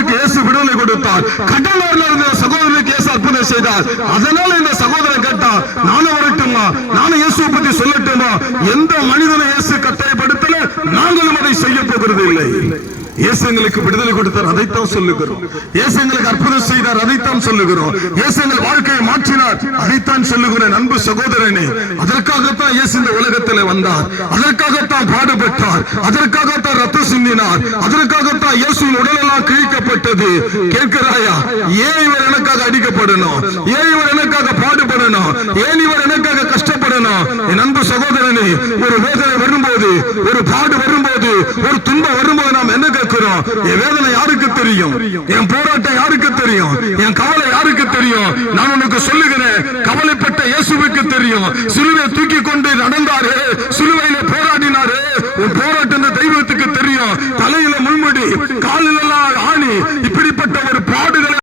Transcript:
சகோதரனுக்கு இயேசு விடுதலை கொடுத்தார். கடலூர்ல இருந்த சகோதரனுக்கு இயேசு அற்புதம் செய்தார். அதனால இந்த சகோதரன் கேட்டா, நானும் வரட்டுமா, நானும் இயேசுவை பத்தி சொல்லட்டுமா? எந்த மனிதனை இயேசு கட்டாயப்படுத்தல, நாங்களும் அதை செய்ய போகிறது இல்லை. இயேசு எங்களுக்கு விடுதலை கொடுத்தார், அதைத்தான் சொல்லுகிறோம். இயேசு எங்களுக்கு அற்புதம் செய்தார், அதைத்தான் சொல்லுகிறோம். இயேசு எங்கள் வாழ்க்கையை மாற்றினார், அதைத்தான் சொல்லுகிறேன். அன்பு சகோதரனே, அதற்காகத்தான் இயேசு இந்த உலகத்தில் வந்தார், அதற்காகத்தான் பாடுபட்டார், அதற்காகத்தான் ரத்தம் சிந்தினார், அதற்காகத்தான் இயேசுவின் உடலெல்லாம் கிழிக்கப்பட்டது. கேட்கிறாயா? ஏன் இவர் எனக்காக அடிக்கப்படணும்? ஏன் இவர் எனக்காக பாடுபடணும்? ஏன் இவர் எனக்காக கஷ்டப்படணும்? என் அன்பு சகோதரனே, ஒரு வேதனை வரும்போது, ஒரு பாடு வரும்போது, ஒரு துன்பம் வரும்போது நாம் என்ன கேட்கிறோம்? என் வேதனை யாருக்கு தெரியும்? என் போராட்டம் யாருக்கு தெரியும்? என் கவலை யாருக்கு தெரியும்? நான் உனக்கு சொல்லுகிறேன், கவலைப்பட்ட இயேசுவுக்கு தெரியும். சிலுவை தூக்கி கொண்டு நடந்தாரு, சிலுவையில போராடினாரு. உன் போராட்டம் தெய்வத்துக்கு தெரியும். தலையில முள்முடி, காலில் எல்லாம் ஆணி, இப்படிப்பட்ட ஒரு